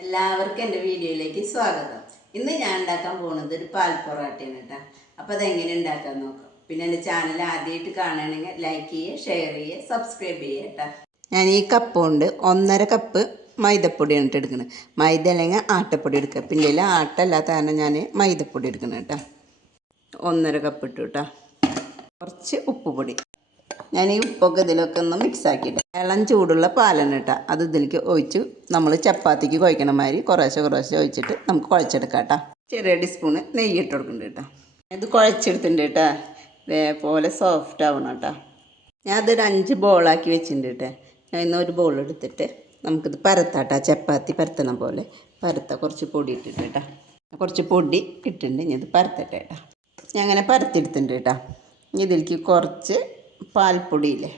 എല്ലാവർക്കും എൻ്റെ വീഡിയോയിലേക്ക് സ്വാഗതം. ഇന്ന് ഞാൻ ഉണ്ടാക്കാൻ പോകുന്നത് ഒരു പാൽ പൊറോട്ടയാണ് കേട്ടോ. അപ്പോൾ അതെങ്ങനെ ഉണ്ടാക്കാൻ നോക്കാം. പിന്നെ എൻ്റെ ചാനൽ ആദ്യമായിട്ട് കാണണമെങ്കിൽ ലൈക്ക് ചെയ്യുക, ഷെയർ ചെയ്യുക, സബ്സ്ക്രൈബ് ചെയ്യുക കേട്ടോ. ഞാൻ ഈ കപ്പ് കൊണ്ട് 1.5 കപ്പ് മൈദപ്പൊടിയാണ് എടുക്കുന്നത്. മൈദ അല്ലെങ്കിൽ ആട്ടപ്പൊടി എടുക്കുക. പിന്നെ ആട്ടല്ലാത്ത കാരണം ഞാൻ മൈദപ്പൊടി എടുക്കണം കേട്ടോ. 1.5 കപ്പ് ഇട്ടു കേട്ടോ. കുറച്ച് ഉപ്പുപൊടി. ഞാൻ ഈ ഉപ്പൊക്കെ ഇതിലൊക്കെ ഒന്ന് മിക്സ് ആക്കിയിട്ട് ഇളം ചൂടുള്ള പാലാണ് കേട്ടോ. അത് ഇതിലേക്ക് ഒഴിച്ച് നമ്മൾ ചപ്പാത്തിക്ക് കുഴക്കണ മാതിരി കുറേശ്ശെ ഒഴിച്ചിട്ട് നമുക്ക് കുഴച്ചെടുക്കാം കേട്ടോ. ചെറിയ ടീസ്പൂണ് നെയ്യ് ഇട്ട് കൊടുക്കുന്നുണ്ട് കേട്ടോ. ഇത് കുഴച്ചെടുത്തിട്ടുണ്ട് കേട്ടോ. ഇതേപോലെ സോഫ്റ്റ് ആവണം കേട്ടോ. ഞാൻ അതൊരു 5 ബോളാക്കി വെച്ചിട്ടുണ്ട് കേട്ടോ. ഞാൻ ഇന്ന് ഒരു ബോൾ എടുത്തിട്ട് നമുക്കിത് പരത്താട്ടോ. ചപ്പാത്തി പരത്തണം പോലെ കുറച്ച് പൊടി ഇട്ടിട്ട് കേട്ടോ. കുറച്ച് പൊടി ഇട്ടിട്ടുണ്ട്. ഇനി ഇത് പരത്തട്ടെ കേട്ടോ. ഞാൻ അങ്ങനെ പരത്തിയെടുത്തിട്ടുണ്ട് കേട്ടോ. ഇനി ഇതിലേക്ക് കുറച്ച് പാൽപ്പൊടിയില്ലേ,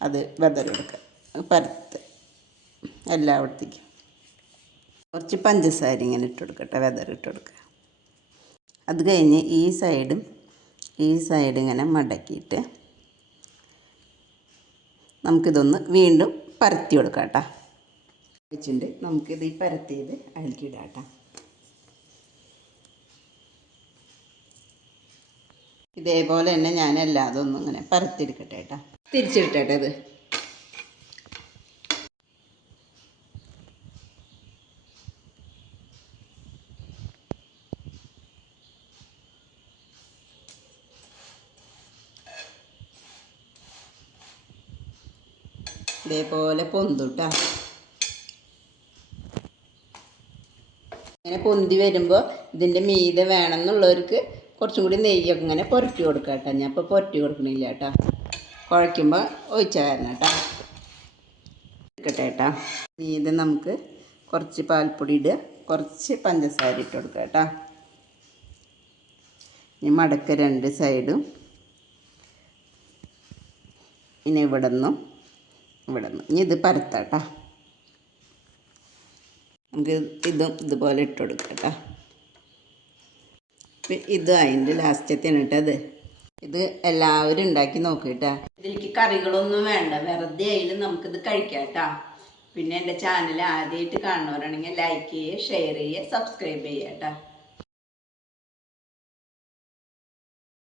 അത് വെതറെടുക്കുക, പരത്ത് എല്ലായിടത്തേക്കും. കുറച്ച് പഞ്ചസാര ഇങ്ങനെ ഇട്ട് കൊടുക്കട്ടെ, വെതറിട്ട് കൊടുക്കുക. അത് കഴിഞ്ഞ് ഈ സൈഡ് ഇങ്ങനെ മടക്കിയിട്ട് നമുക്കിതൊന്ന് വീണ്ടും പരത്തി കൊടുക്കാം കേട്ടോ. വെച്ചിട്ടുണ്ട്. നമുക്കിത് ഈ പരത്തിയത് അതിലേക്കിടാം കേട്ടോ. ഇതേപോലെ തന്നെ ഞാൻ എല്ലാതും ഒന്നും ഇങ്ങനെ പരത്തിയെടുക്കട്ടെ കേട്ടോ. തിരിച്ചിട്ടട്ടെ ഇത്. ഇതേപോലെ പൊന്തുട്ടാ. ഇങ്ങനെ പൊന്തി വരുമ്പോൾ ഇതിൻ്റെ മീതെ വേണമെന്നുള്ളവർക്ക് കുറച്ചും കൂടി നെയ്യൊക്കെ ഇങ്ങനെ പുരട്ടി കൊടുക്കാം കേട്ടോ. ഞാൻ ഇപ്പോൾ പുരട്ടി കൊടുക്കണില്ല കേട്ടോ. കുഴയ്ക്കുമ്പോൾ ഒഴിച്ചാൽ കാരണം കേട്ടോ. എടുക്കട്ടെ കേട്ടോ. ഇത് നമുക്ക് കുറച്ച് പാൽപ്പൊടി ഇടുക, കുറച്ച് പഞ്ചസാര ഇട്ട് കൊടുക്കുക കേട്ടോ. ഇനി മടക്ക 2 സൈഡും. പിന്നെ ഇവിടെ നിന്നും ഇനി ഇത് പരത്താം കേട്ടോ. നമുക്ക് ഇതും ഇതുപോലെ ഇട്ട് കൊടുക്കാം കേട്ടോ. ഇത് അതിൻ്റെ ലാസ്റ്റത്തെയാണ് കേട്ടോ. ഇത് എല്ലാവരും ഉണ്ടാക്കി നോക്കിയിട്ടാ. ഇതിലേക്ക് കറികളൊന്നും വേണ്ട, വെറുതെ ആയാലും നമുക്കിത് കഴിക്കാം കേട്ടോ. പിന്നെ എൻ്റെ ചാനൽ ആദ്യമായിട്ട് കാണുന്നവരാണെങ്കിൽ ലൈക്ക് ചെയ്യുക, ഷെയർ ചെയ്യുക, സബ്സ്ക്രൈബ് ചെയ്യുക കേട്ടോ.